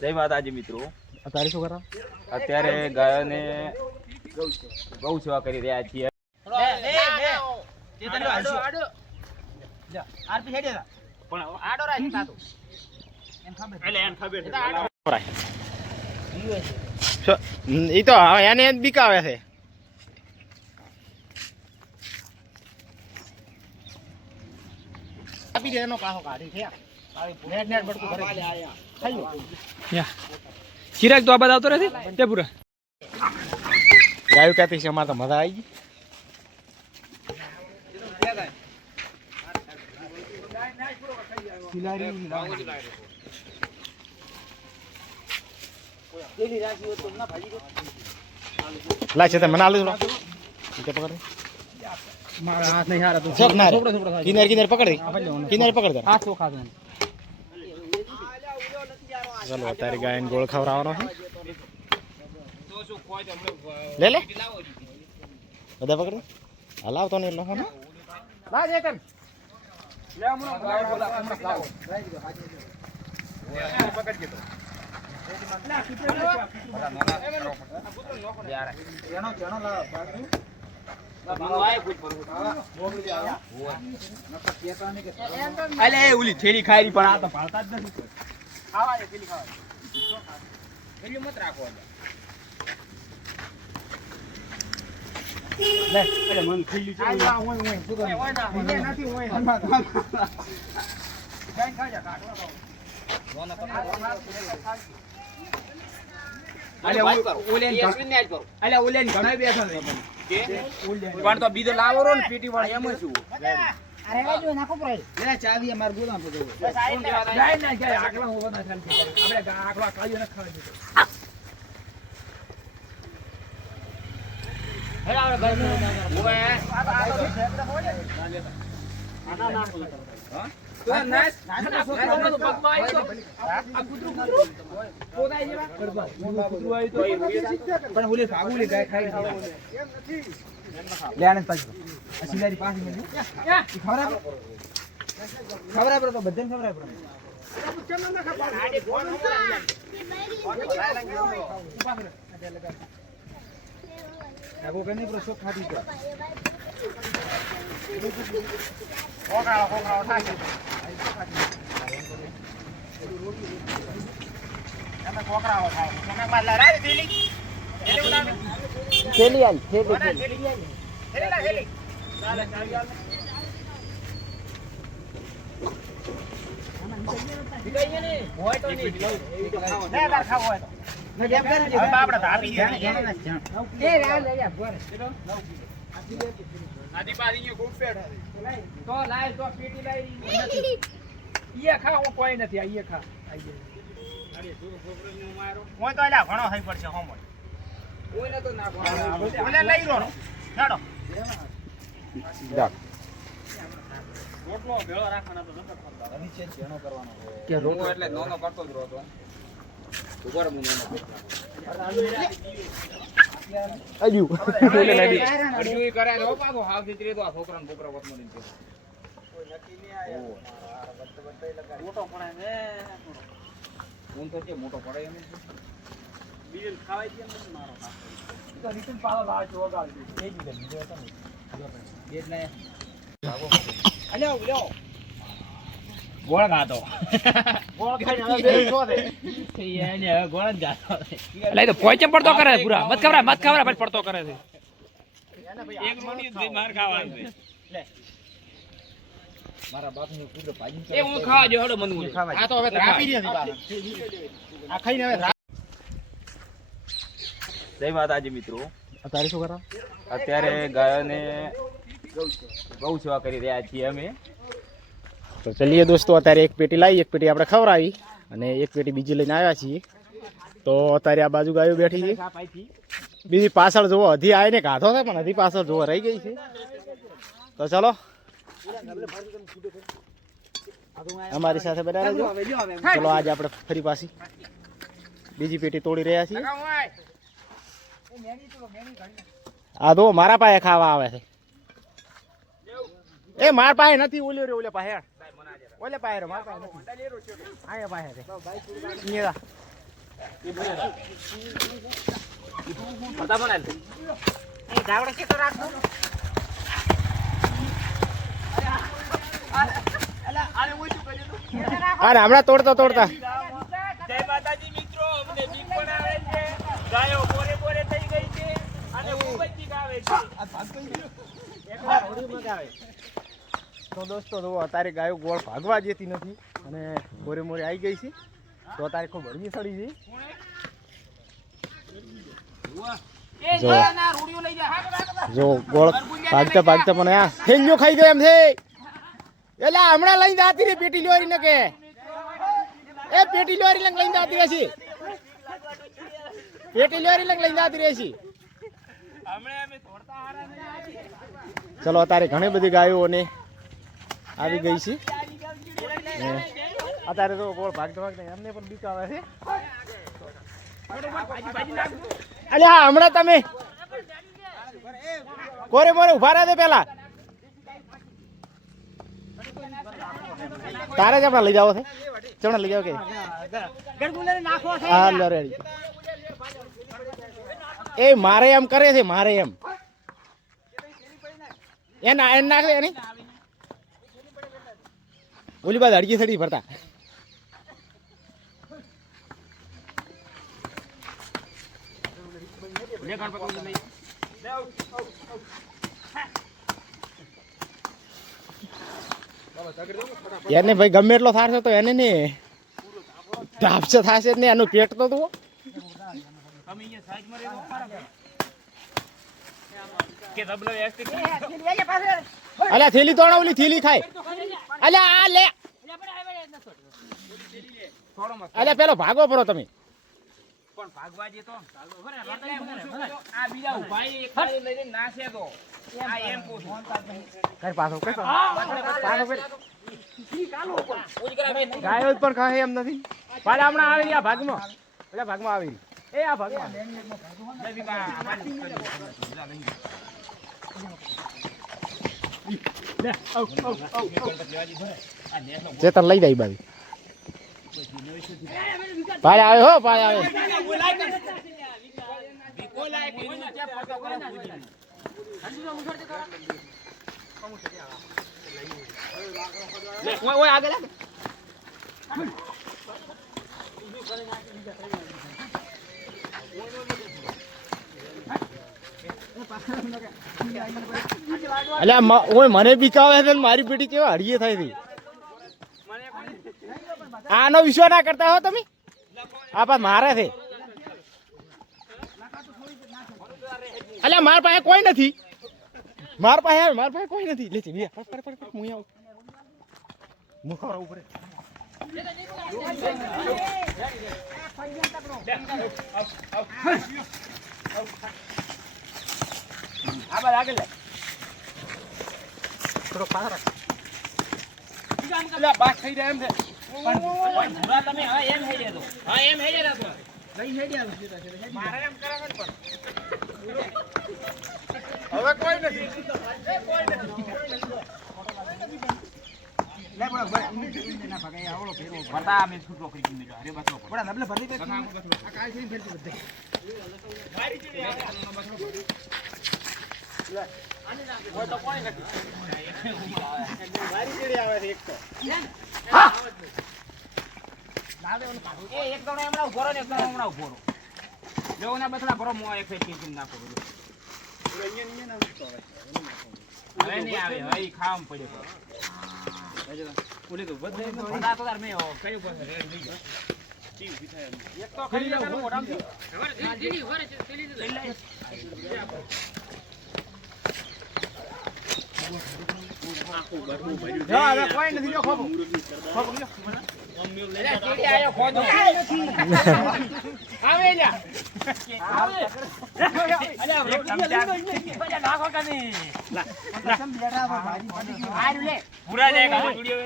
જય માતાજી મિત્રો. અત્યારે શું કરો? અત્યારે ગાયોને ગૌ સેવા કરી રહ્યા છીએ. એ તો એને બીકાવે છે. ચિરાગ તો આ બધા આવતો રહેશે તે પૂરા ગાયું ક્યાંથી છે? અમારે તો મજા આવી ગઈ. લાય છે મને આલુ પકડ મારા હાથ નહીં હારા તું કિનારે કિનારે પકડ કિનારે પકડ હાથ તો ખાતો ચાલો અત્યારે ગાયને ગોળ ખવડાવવાનો છે. લે લે બધા પકડ હલાવતો નહીં એટલે ઓલી થેલી ખાઈ પણ આ તો ભાળતા જ નથી. ખાવા દે થેલી ખાવા દે. મત રાખો લે અરે મન થઈ ગયું છે. આ હું શું કરું? નથી હું જઈ ખાજા કાઢવા પણ તો બીજો લાવો રો ને પીટી વાળા એમ શું ચાવી અમારે ગોદામ પર આકડા હું બધા આપણે આકડા કાઢ્યો ને ખાવા દીધો. ખબર તો બધાને કોઈ નથી આઈએ ખા ઘણો થઈ પડશે કોઈને તો ના લઈ લો ચાલો રોટલો ભેળો રાખવાનો તો નકર ખમતા અનિચ્છેદ ઘણો કરવાનો કે રોટલો એટલે નોનો કરતો જ રોતો ઉપર મુ નોનો અજુ અરજુ કરે રો પાછો હાવ દીતરી તો આ છોકરાને બોકરા વતનો દીન કોઈ નકી નહી આયો બત્તે લગા મોટો પડે ને હું તો કે મોટો પડે એમ બીજલ ખાવાય દે એમ મારો તો રીતન પાલો લાવ છો ગાળ દે એ જ બીજો હતો ને એટલે અલ્યો લ્યો ગોળ ગાતો ગોળ ખાઈને હવે બે છો દે એને હવે ગોળ જ ગાતો એટલે તો પોઈચમ પડતો કરે પૂરા મત ખવરા પછી પડતો કરે છે. એક રોટી દે માર ખાવાનું છે લે મારા બાપનું કુદર ભાજી એ હું ખાવા જો હડો મનવું આ તો હવે રાપી દે આ ખાઈને હવે જય માતાજી મિત્રો. અત્યારે શું કરો? અત્યારે ગાયોને ગૌ સેવા કરી રહ્યા છીએ અમે. તો ચલીએ દોસ્તો, અત્યારે એક પેટી લાવી, એક પેટી આપણે ખવડાવી અને એક પેટી બીજી લઈને આવ્યા છીએ. તો અત્યારે આ બાજુ ગાયો બેઠી છે, બીજી પાછળ જુઓ હજી આવે ને કાઢો છે પણ હજી પાછળ જુઓ રહી ગઈ છે. તો ચલો અમારી સાથે બધા રહેજો. ચલો આજે આપણે ફરી પાછી બીજી પેટી તોડી રહ્યા છીએ. આ તો મારા પાસે ખાવા આવે છે. એ માર પાસે નથી, ઓલે રે ઓલે પાસે, ઓલે પાસે રે, માર પાસે નથી. આયા પાસે છે. અરે હમણાં તોડતા જય માતાજી મિત્રો, અમને બીક પણ આવે છે, ગાયો બોરે બોરે થઈ ગઈ છે અને ખૂબ જ બીક આવે છે. એકલા રોડી મજા આવે. તો દોસ્તો જો અત્યારે ગાયો ગોળ ભાગવા જતી નથી અને મોરે મોરે આવી ગઈ છે. તો અત્યારે ખૂબ હળવી સડી છે. જો જો ગોળ ભાગતા ભાગતા પણ આ થેન્યો ખાઈ ગયો એમ છે. એટલે હમણાં લઈને જાતી રહી પેટી લોરી ને કે એ પેટી લોરી લઈને જાતી રહી છે. પેટી લોરી લઈને જાતી રહી છે. ચલો અત્યારે ઘણી બધી ગાયોને આવી ગઈ છે. અત્યારે તો ગોળ ભાગતા ભાગતા એમને પણ બીક આવે છે. અલ્યા હમણાં તમે કોરે મોરે ઉભા રહ્યા છે પેલા તારે જ હમણાં લઈ જાવ છે. ચમણા લઈ જાવ કે હા લો રેડી. એ મારે એમ કરે છે, મારે એમ એના નાખે એની ઓલી બાદ હડકી સડી ફરતા. એને ભાઈ ગમે એટલો થાશે તો એને ને ધાપસે થાશે ને એનું પેટ તો અલ્યા થેલી તો ઓલી થેલી ખાય. અલ્યા આ લે અલ્યા પેલો ભાગો પરો તમે. પણ ભાગવા જે તો આ બીજા ઉભા એક ખાલી લઈને નાસે તો આ એમ પૂછું કઈ પાછો કઈ ગાયો પણ ખાય એમ નથી. પાછા હમણાં આવી આ ભાગમાં એટલે ભાગમાં આવી એ આ ભાગમાં ચેતન લઈ જાય બાવી પાડે આવે હો પાડે આવે. અલ્યા મને બીકાવે છે મારી પેટી કેવા હળીએ થાય છે. આનો વિશ્વાસ ના કરતા હો તમે. આ પાછ મારે છે. અલ્યા માર પાસે કોઈ નથી. માર પાસે કોઈ નથી. લે ચલી હું આવું મુખા ઉપર આગળ થોડો પાછા રાખ. બાસ થઈ જાય એમ છે. તમે હા એમ થઈ જાય તો હા એમ થઈ જાય તો મારે એમ કરાવે પણ હવે કોઈ નથી. લે બોલ ના ભગાઈ આવળો ફેરો બતા મે છૂટો કરી દીધો અરે બસરો બડા નબલે ભરી દે. આ કાઈ થઈ ફેરતી બધે મારી ચીડી આવે લે આને ના કોઈ તો કોઈ નથી મારી ચીડી આવે છે એક તો હા લાવે ઓનો પાડો એ એક દોડો હમણાં ઉભો રહો ને એક દોડો હમણાં ઉભો રહો જો ના બસરા ભરો મો એક ફેર કેમ નાખો બધું અહીંયા ના ઉઠતો હવે નહીં આવે હઈ ખામ પડ્યો ઓલી તો બધે બડા તો તાર મે કયું પાસે રેડ થઈ ગયો ટી ઉભી થાય એક તો ખરી જાવ મોઢામથી હવે દીદી હોરે ચલી દે જા હવે કોઈ નથી. જો ખોબો ચીડી આયો ખોજો આવે લ્યા આવે અલ્યા રોટી લઈ બજા નાખો કની સમ બેઠા ભાજી પડી આર લે પૂરા જાયગા વિડિયો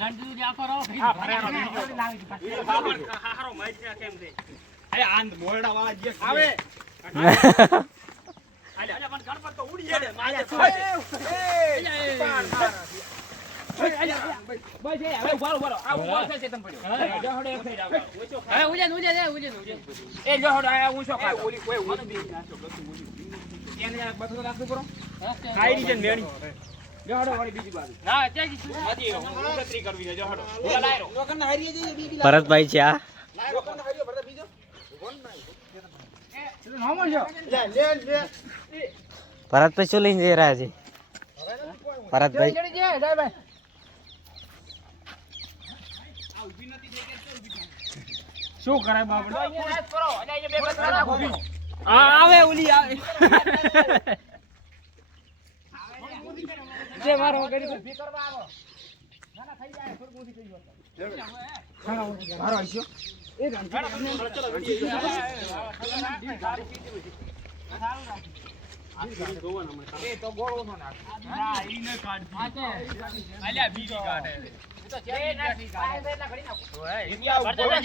ઘંટી દી આખો રહો હા ફરેનો બાબર હારો માઈક કેમ દે અરે આંદ મોરડા વાળા જે આવે અલ્યા પણ ગણપત તો ઉડી જાય મારે બસ એ હવે ઉભારો ઉભારો આ ઉભો છે ચેતન પડ્યો જહોડે એક થઈ જાવ ઓછો ખા હવે ઉજે એ જહોડે આ ઊંચો ખા ઓલી કોઈ ઉડી એને બથો રાખવું કરો ખાઈ રીતે મેણી જહોડે વાળી બીજી બાજુ ના ત્યાંથી નથી ઉગતરી કરવી છે જહોડે ઓલા લાયરો લોખંડ હારીએ જઈએ બીબી ભરતભાઈ છે આ લોખંડ હારીએ ભરતા બીજો ભરતભાઈ શું લઈને જઈ રહ્યા છે ભરતભાઈ શું કરે બાપડો કરો અને અહીંયા બે બસ રાખો આવે ઓલી આવે જે મારો કરી ઊભી કરવા આવો ના ના થઈ જાય થોડું ઊભી થઈ ગયો મારો આઈજો એ તો ગોળો નો નાખ ના ઈ ન કાઢ અલ્યા બીજી કાઢે તો જે ના કાઢે એટલે ઘડી નાખો